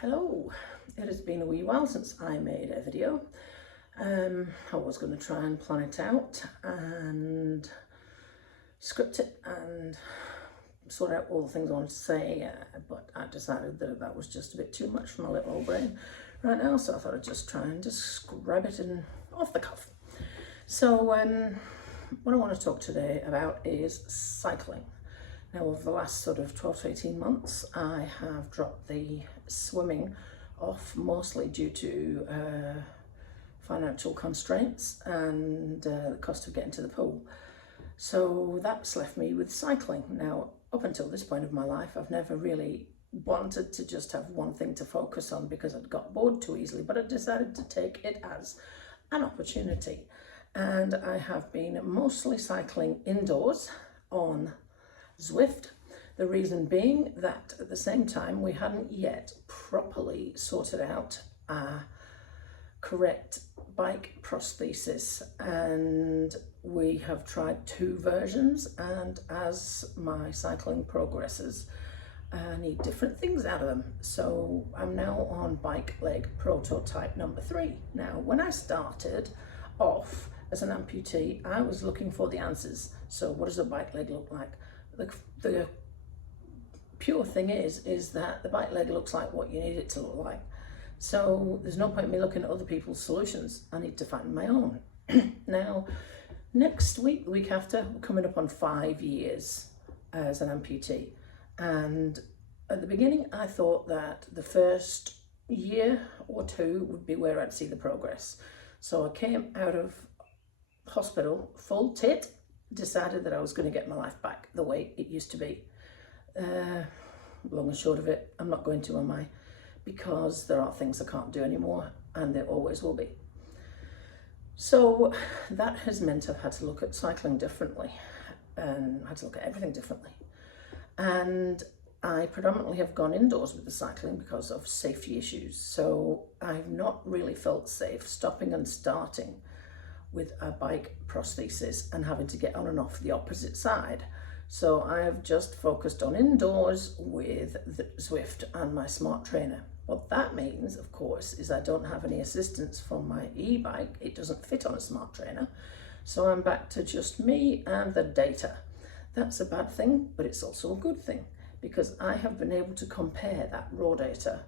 Hello, it has been a wee while since I made a video. I was going to try and plan it out and script it and sort out all the things I wanted to say, but I decided that that was just a bit too much for my little old brain right now, so I thought I'd just try and describe it in off the cuff. So what I want to talk today about is cycling. Now, over the last sort of 12 to 18 months, I have dropped the swimming off, mostly due to financial constraints and the cost of getting to the pool. So that's left me with cycling. Now, up until this point of my life, I've never really wanted to just have one thing to focus on because I'd got bored too easily, but I decided to take it as an opportunity. And I have been mostly cycling indoors on Zwift. The reason being that at the same time we hadn't yet properly sorted out a correct bike prosthesis, and we have tried two versions, and as my cycling progresses I need different things out of them. So I'm now on bike leg prototype number 3. Now, when I started off as an amputee, I was looking for the answers. So what does a bike leg look like? The pure thing is that the bike leg looks like what you need it to look like. So there's no point in me looking at other people's solutions. I need to find my own. Now, next week, the week after, we're coming up on 5 years as an amputee. And at the beginning, I thought that the first year or two would be where I'd see the progress. So I came out of hospital full tit, decided that I was going to get my life back the way it used to be. Long and short of it, I'm not going to, am I? Because there are things I can't do anymore, and there always will be. So that has meant I've had to look at cycling differently and had to look at everything differently. And I predominantly have gone indoors with the cycling because of safety issues. So I've not really felt safe stopping and starting with a bike prosthesis and having to get on and off the opposite side. So I have just focused on indoors with the Zwift and my smart trainer. What that means, of course, is I don't have any assistance from my e-bike. It doesn't fit on a smart trainer. So I'm back to just me and the data. That's a bad thing, but it's also a good thing because I have been able to compare that raw data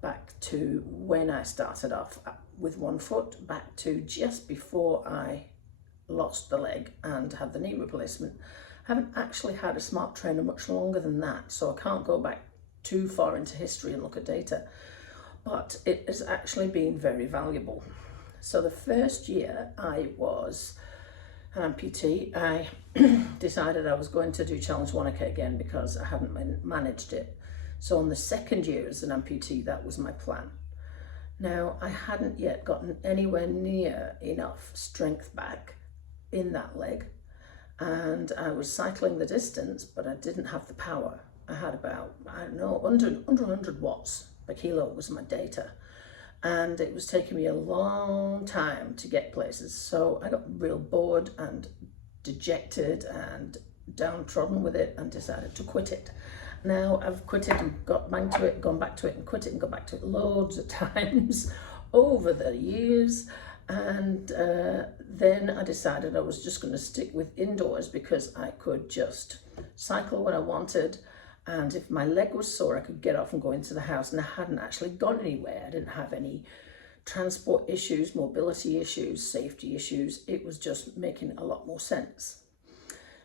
back to when I started off with one foot, back to just before I lost the leg and had the knee replacement. I haven't actually had a smart trainer much longer than that, so I can't go back too far into history and look at data, but it has actually been very valuable. So the first year I was an amputee, I decided I was going to do Challenge Wanaka again because I hadn't managed it. So on the second year as an amputee, that was my plan. Now, I hadn't yet gotten anywhere near enough strength back in that leg, and I was cycling the distance, but I didn't have the power. I had about, I don't know, under 100 watts per kilo was my data, and it was taking me a long time to get places. So I got real bored and dejected and downtrodden with it and decided to quit it. Now I've quit it and got back to it, gone back to it and quit it and got back to it loads of times over the years. And then I decided I was just going to stick with indoors because I could just cycle when I wanted. And if my leg was sore, I could get off and go into the house. And I hadn't actually gone anywhere. I didn't have any transport issues, mobility issues, safety issues. It was just making a lot more sense.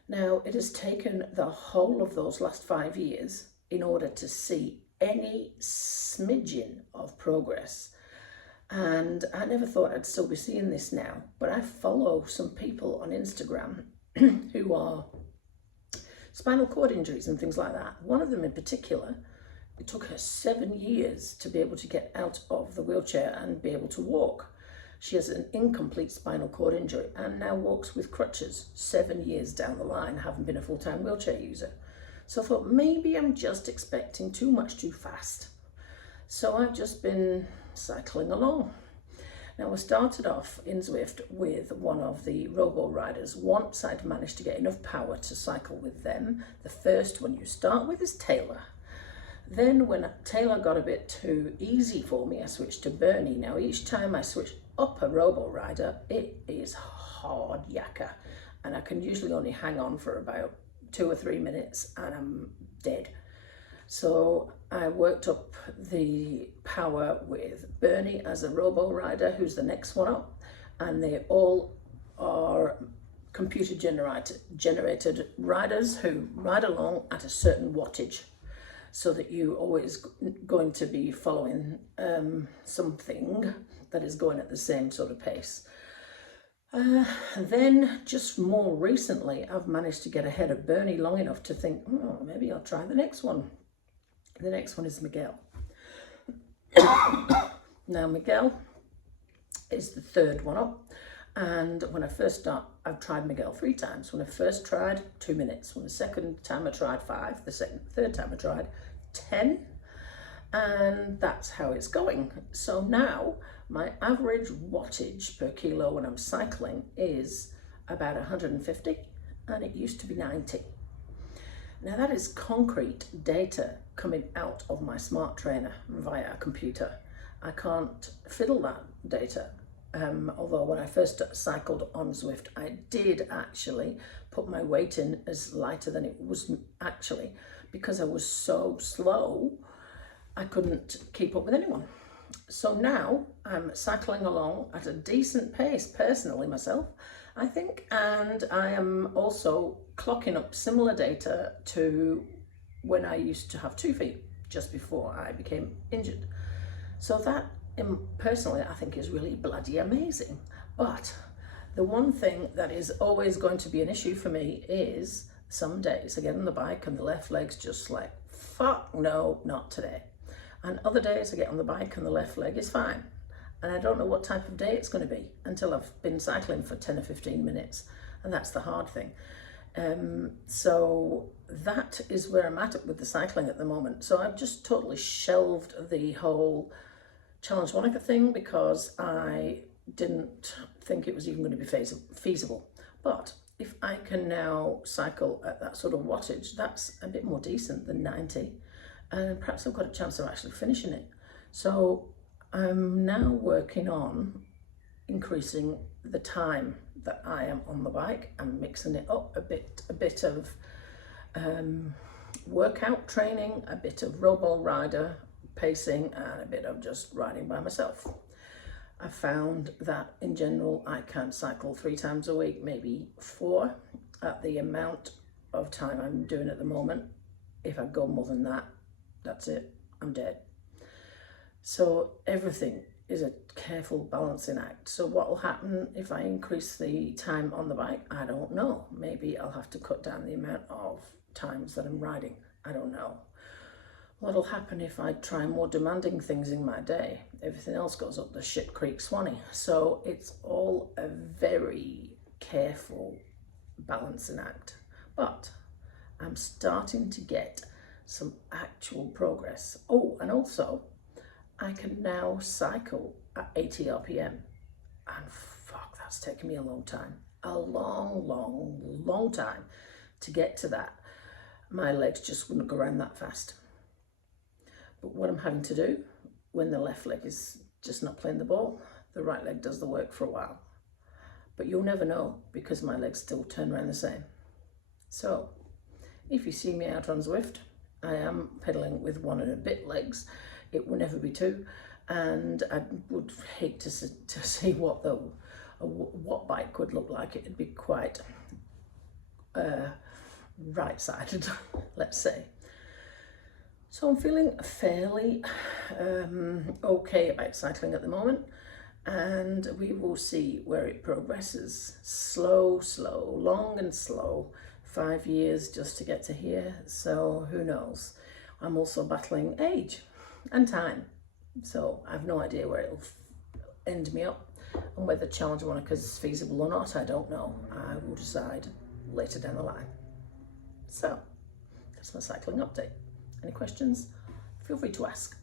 Now, it has taken the whole of those last 5 years in order to see any smidgen of progress. And I never thought I'd still be seeing this now, but I follow some people on Instagram who are spinal cord injuries and things like that. One of them in particular, it took her 7 years to be able to get out of the wheelchair and be able to walk. She has an incomplete spinal cord injury and now walks with crutches 7 years down the line, having been a full-time wheelchair user. So I thought maybe I'm just expecting too much too fast. So I've just been cycling along. Now, I started off in Zwift with one of the robo riders. Once I'd managed to get enough power to cycle with them, the first one you start with is Taylor. Then when Taylor got a bit too easy for me, I switched to Bernie. Now each time I switch up a robo rider, it is hard yakka, and I can usually only hang on for about 2 or 3 minutes and I'm dead. So I worked up the power with Bernie as a robo rider, who's the next one up, and they all are computer generated riders who ride along at a certain wattage, so that you always going to be following something that is going at the same sort of pace. Then just more recently, I've managed to get ahead of Bernie long enough to think, oh, maybe I'll try the next one. The next one is Miguel. Now Miguel is the third one up. And when I first start, I've tried Miguel 3 times. When I first tried, 2 minutes. When the second time I tried 5, third time I tried 10. And that's how it's going. So now my average wattage per kilo when I'm cycling is about 150, and it used to be 90. Now that is concrete data coming out of my smart trainer via a computer. I can't fiddle that data. Although when I first cycled on Zwift, I did actually put my weight in as lighter than it was actually, because I was so slow, I couldn't keep up with anyone. So now I'm cycling along at a decent pace, personally myself, I think, and I am also clocking up similar data to when I used to have 2 feet, just before I became injured. So that, personally, I think is really bloody amazing. But the one thing that is always going to be an issue for me is some days I get on the bike and the left leg's just like, fuck no, not today. And other days I get on the bike and the left leg is fine. And I don't know what type of day it's going to be until I've been cycling for 10 or 15 minutes. And that's the hard thing. So that is where I'm at with the cycling at the moment. So I've just totally shelved the whole Challenge Wanaka thing because I didn't think it was even going to be feasible. But if I can now cycle at that sort of wattage, that's a bit more decent than 90. And perhaps I've got a chance of actually finishing it. So I'm now working on increasing the time that I am on the bike and mixing it up a bit of workout training, a bit of robo rider pacing, and a bit of just riding by myself. I found that in general I can cycle 3 times a week, maybe 4, at the amount of time I'm doing at the moment. If I go more than that, that's it, I'm dead. So everything is a careful balancing act. So what will happen if I increase the time on the bike? I don't know. Maybe I'll have to cut down the amount of times that I'm riding. I don't know. What'll happen if I try more demanding things in my day? Everything else goes up the shit creek Swanee. So it's all a very careful balancing act. But I'm starting to get some actual progress. Oh, and also I can now cycle at 80 RPM. And fuck, that's taken me a long time. A long time to get to that. My legs just wouldn't go around that fast. But what I'm having to do when the left leg is just not playing the ball, the right leg does the work for a while. But you'll never know because my legs still turn around the same. So if you see me out on Zwift, I am pedaling with 1 and a bit legs. It will never be 2, and I would hate to see what bike would look like. It'd be quite right-sided, let's say. So I'm feeling fairly okay about cycling at the moment, and we will see where it progresses. Slow, long and slow. 5 years just to get to here, so who knows. I'm also battling age and time, so I have no idea where it'll end me up, and whether Challenge Wanaka is feasible or not, I don't know. I will decide later down the line. So that's my cycling update. Any questions? Feel free to ask.